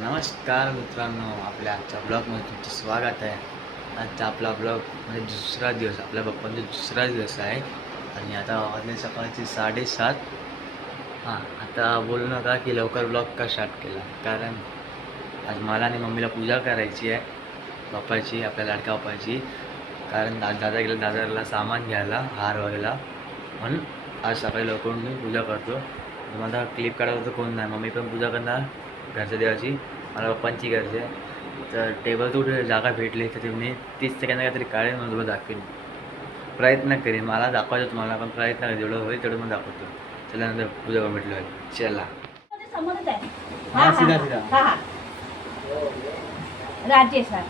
नमस्कार मित्रांनो आपल्या आजच्या ब्लॉगमध्ये तुमचं स्वागत आहे. आजचा आपला ब्लॉग म्हणजे दुसरा दिवस आपल्या बाप्पांचा दुसरा दिवस आहे. आणि आता वाजले सकाळचे साडेसात. हां आता बोलू नका की लवकर ब्लॉग का स्टार्ट केला. कारण आज मला आणि मम्मीला पूजा करायची आहे बाप्पाची आपल्या लाडक्या बाप्पाची. कारण दा दादा गेला दादाला सामान घ्यायला हार वगैरे म्हणून आज सकाळी लवकर मी पूजा करतो. मला क्लिप काढायला तर कोण नाही मम्मी पण पूजा करणार घरच्या देवाची. मला पप्पांची गरज आहे. तर टेबल कुठे जागा भेटली तर ते मी तीस सेकंद काहीतरी काढेन मग तुला दाखवेन. प्रयत्न करेन मला दाखवायचं तुम्हाला पण प्रयत्न करेन जेवढं होईल तेवढं मग दाखवतो. चला नंतर पूजा भेटलो आहे. चला. हा, सीधा, सीधा. राजेश हा.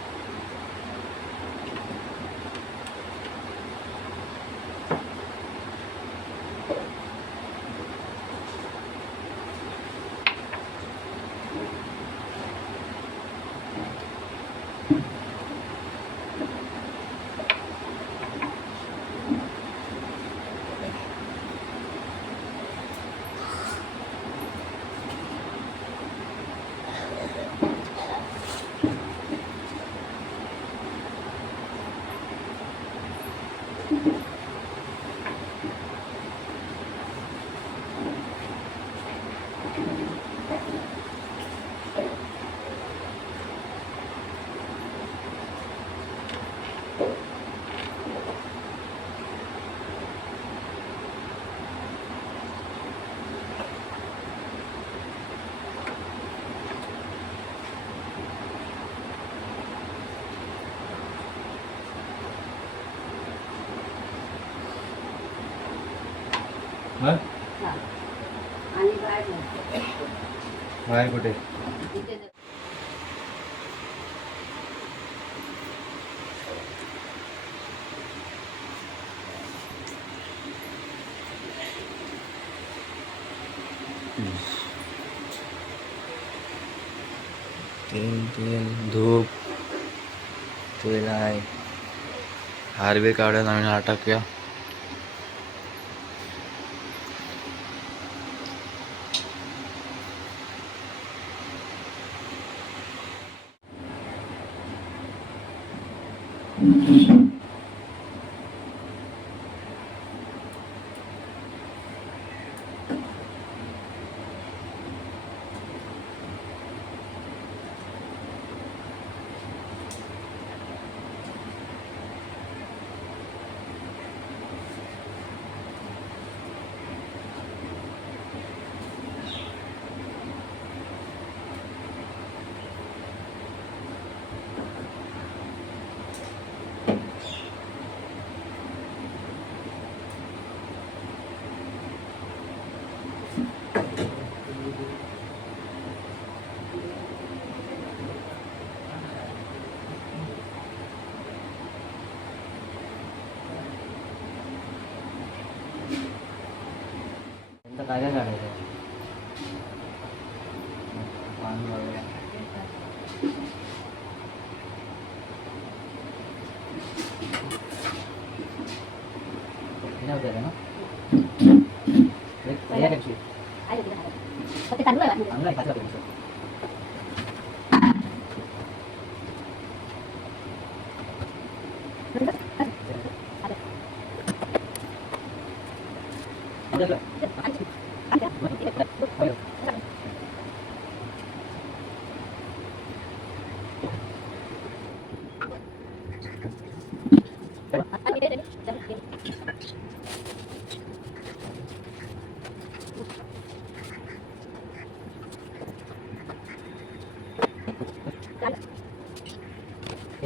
बाहेर कुठे? तेल तेल धूप तेल आहे. हार्वे काढून आम्ही टाकूया तर काय काय काढायचं पाणी वगैरे ना तयार आहे फक्त तांदूळ आहे खायचं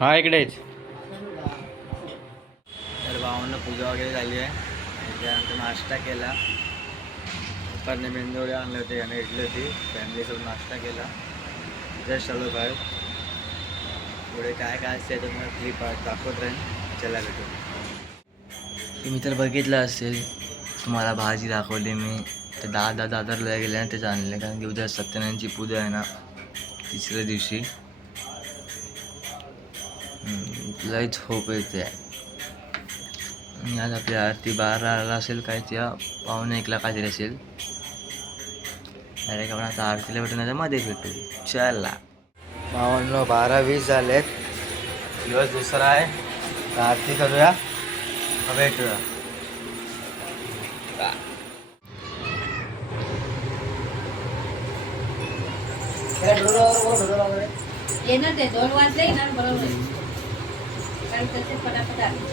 हा इकडेच तर भावांना पूजा वगैरे झाली आहे. त्यानंतर नाश्ता केला. पप्पांनी मेंदोळे आणले होते आणि इडली होती. फॅमिलीसोबत नाश्ता केला. जस्ट चालू बाहेर. पुढे काय काय असते तर मला क्लिप दाखवत राहीन. चला भेटू. तुम्ही तर बघितलं असेल. तुम्हाला भाजी दाखवली मी. तर दहा दहा दादरला गेले ना त्याचं आणले कारण की उद्या सत्यनारायणची पूजा आहे ना तिसऱ्या दिवशी. लयच होप येते आणि आज आपली आरती बाराला असेल काय त्या पाहुणे एकला काहीतरी असेल. डायरेक्ट आपण आता आरतीला भेटून आता मध्येच भेटू. चला. बावन्न बारा वीस झालेत. दिवस दुसरा आहे. आरती करूया. भेटूया. येणार ते दोन वाजले येणार बरोबर. काही तसे पटापट आले.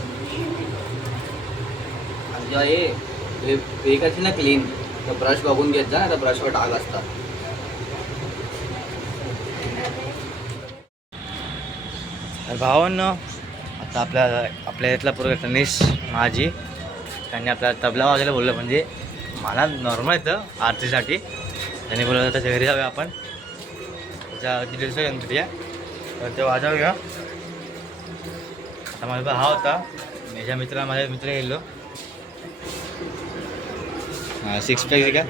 असेल ना क्लीन तर ब्रश बघून घेत जा ना तर ब्रशवर डाग असतात. तर भावांनो आता आपल्या आपल्या इथला पोरगा तनिष माझी त्यांनी आपला तबला वाजायला बोललं म्हणजे मला नॉर्मल येतं आरतीसाठी. त्यांनी बोललं त्याच्या घरी जाऊया आपण. त्याच्या दिलेचा गणपती आहे तर ते वाजवूया आता माझा हा होता. माझ्या मित्रा माझ्या मित्र गेलो हां सिक्स पॅक का?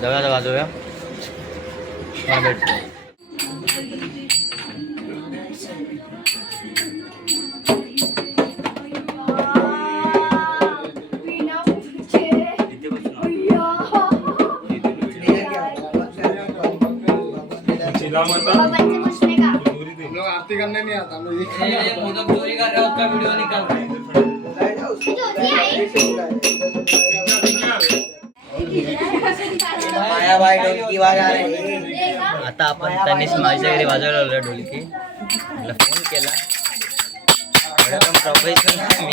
जाऊया आता हा लोग आरती करने नहीं आता हम लोग ये आता आपण त्यांनीच माझ्या घरी वाजवायला आलो ढोलकी फोन केला. प्रोफेशनल मी.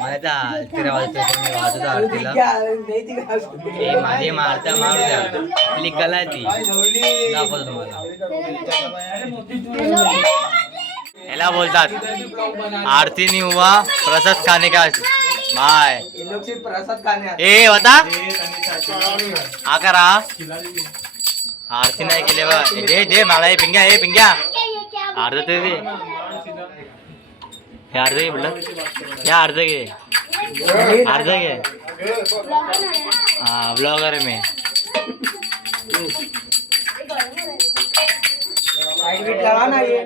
आरतीला. वाजतो तर मी वाजवतो आरतीला ए माझी मारत्या मारू द्या. आपली कला आहे ती. दाखवतो तुम्हाला. याला बोलतात आरती नहीं हुआ प्रसाद खाने का? बाय. ए होता? आकारा आरती नाही केली बा. दे दे मला हे पिंग्या हे पिंग्या. अर्ध ते दे. हे अर्ध घे म्हटलं या अर्ध घे. अर्ध घे. हा ब्लॉगर आहे मी. नाही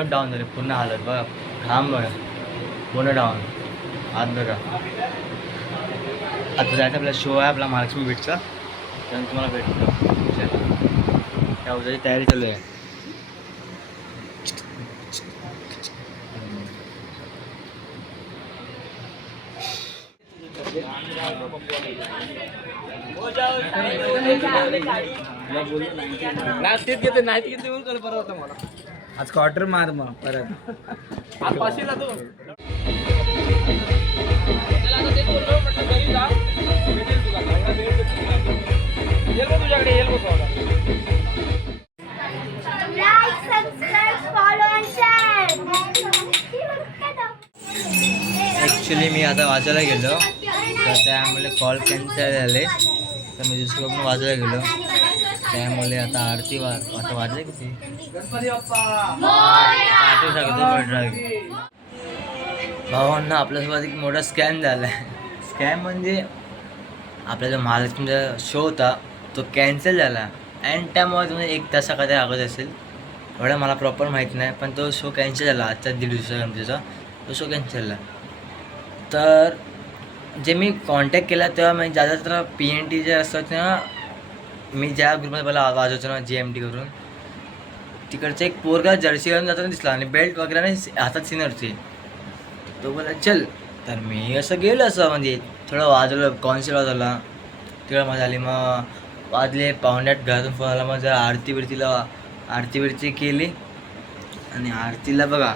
हालत डाऊन झाले पूर्ण हालत बघा. घाम बघा. पूर्ण डाऊन आत बघा. आता जायचं आपला शो आहे आपला महालक्ष्मी बीटचा त्यानंतर तुम्हाला भेटतो. त्या उद्याची तयारी चालू आहे. आज क्वार्टर मार मग परत. ॲक्च्युली मी आता वाचायला गेलो. तर त्यामुळे कॉल कॅन्सल झाले. तर मी दुसरीकडून वाचायला गेलो. त्यामुळे आता आरती आता वाजले किती? आठवू शकतो भावांना आपल्यासोबत एक मोठा स्कॅम झाला आहे स्कॅम म्हणजे आपला जो महालक्ष्मीचा शो होता तो कॅन्सल झाला. अँड त्यामुळे तुम्ही एक तासा काहीतरी अगोदर असेल. एवढं मला प्रॉपर माहीत नाही पण तो शो कॅन्सल झाला आजच्या दीड दिवसा गणपतीचा तो शो कॅन्सल झाला. तर जे मी कॉन्टॅक्ट केला तेव्हा मी ज्यादा तर पी एन टी जे असतात तेव्हा मी ज्या ग्रुपमध्ये पहिला वाजवतो ना जी एम टी करून तिकडचा एक पोरगा जर्सी घालून जाताना दिसला आणि बेल्ट वगैरे नाही हातात सिनरचे तो बोला चल. तर मी असं गेलो असं म्हणजे थोडं वाजवलं कॉन्सर्ट वाजवला. तिकडं मजा आली. मग वाजले पाहुण्यात घरातून फोन आला मग जरा आरती बिरतीला आरती बिरती केली. आणि आरतीला बघा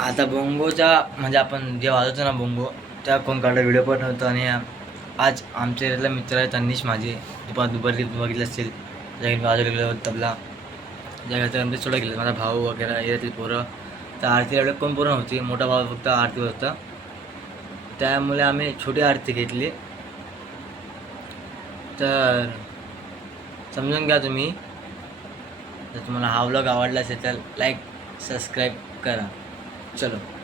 आता बोंगोचा म्हणजे आपण जे वाजवतो ना बोंगो त्या कोण काढला व्हिडिओ पण होतो आणि आज आमच्या एरियातला मित्र आहे तन्नीश माझे. दुपार दुपारी बघितलं असेल. ज्या बाजूला गेलो तबला. ज्या घरच्या आमचे सोडा गेलं माझा भाऊ वगैरे एरियातील पोरं. तर आरती एवढं कोण पोरं नव्हती. मोठा भाऊ फक्त आरती होता. त्यामुळे आम्ही छोटी आरती घेतली. तर समजून घ्या तुम्ही. जर तुम्हाला हा व्लॉग आवडला असेल तर लाईक सबस्क्राईब करा. चलो.